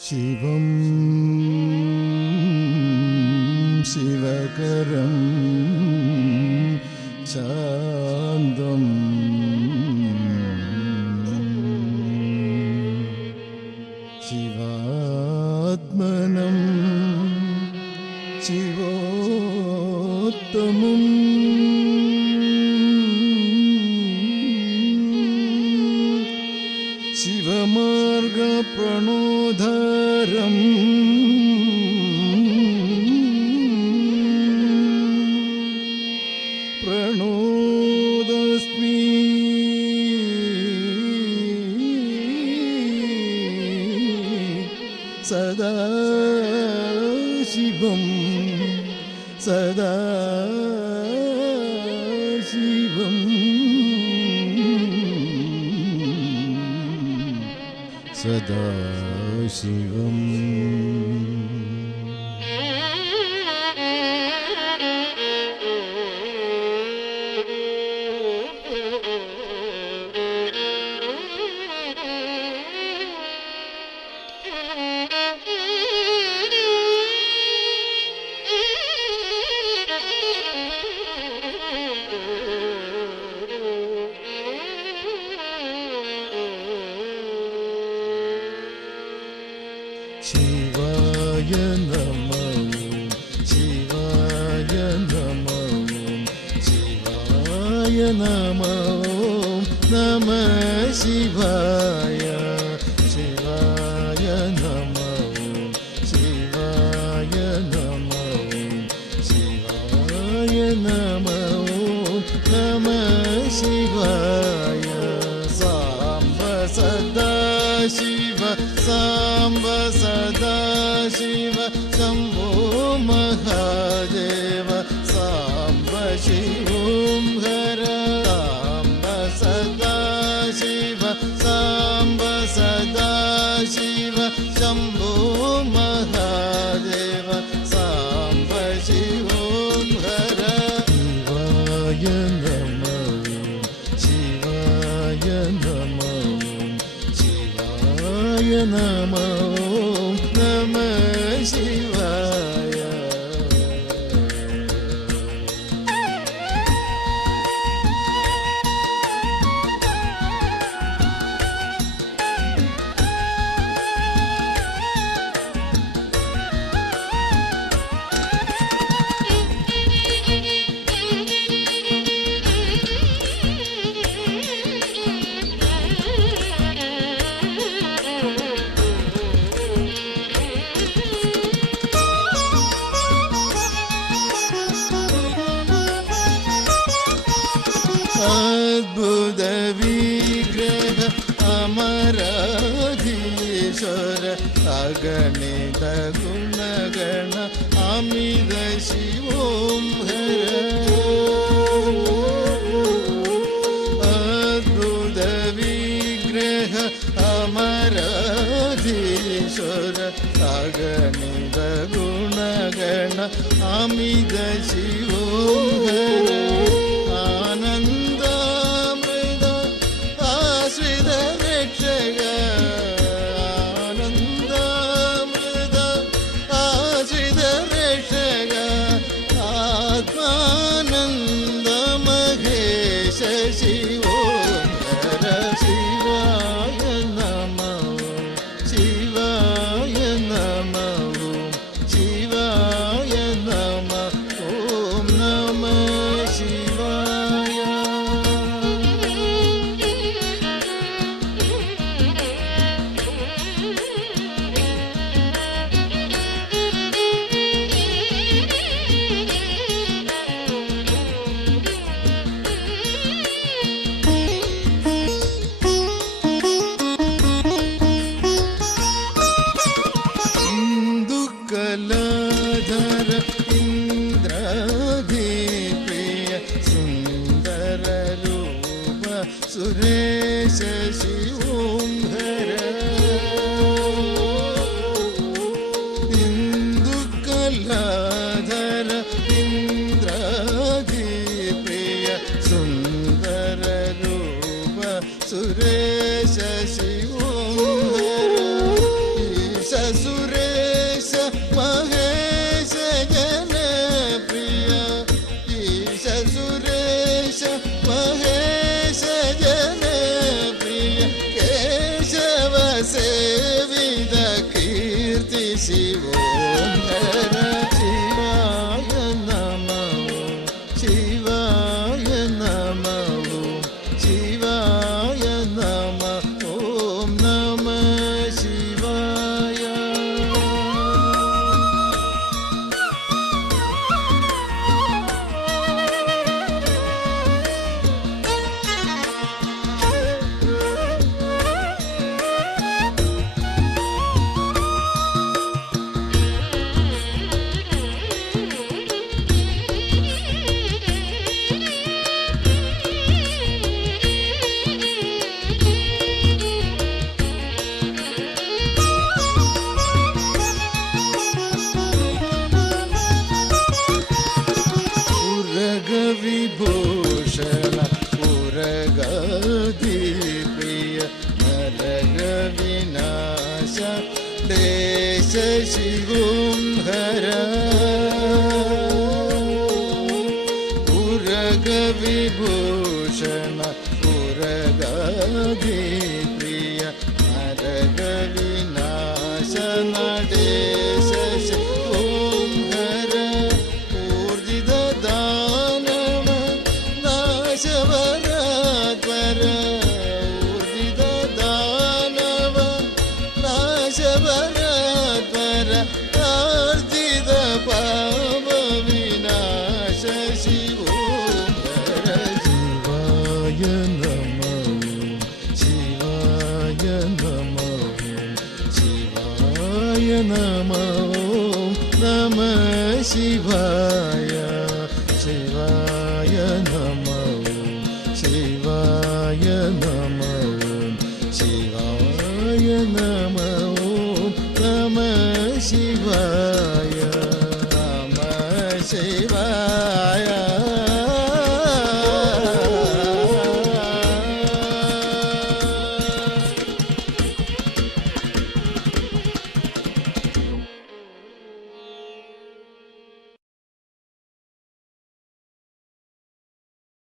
ശിവം ശിവകരം ശാന്തം. ശിവാത്മനം ശിവോത്തമം. நேரம் பிரணோதஸ்மி சதா சிவம் சதா சிவம் சதா ശിവം नमो नमः शिवाय शिवाय नमो शिवाय नमो शिवाय नमो नमः शिवाय साम्ब सदा शिव साम्ब सदा शिव शम्भो महा അഗണിത ഗുണഗണ അമിത ശിവോം അദ്ഭുത വിഗ്രഹ അമരാധീശ്വര അഗണിത ഗുണഗണ അമിത ശിവോം ഹര রাগে Shivaya, Shivaya namo, Shivaya namo, Shivaya namo.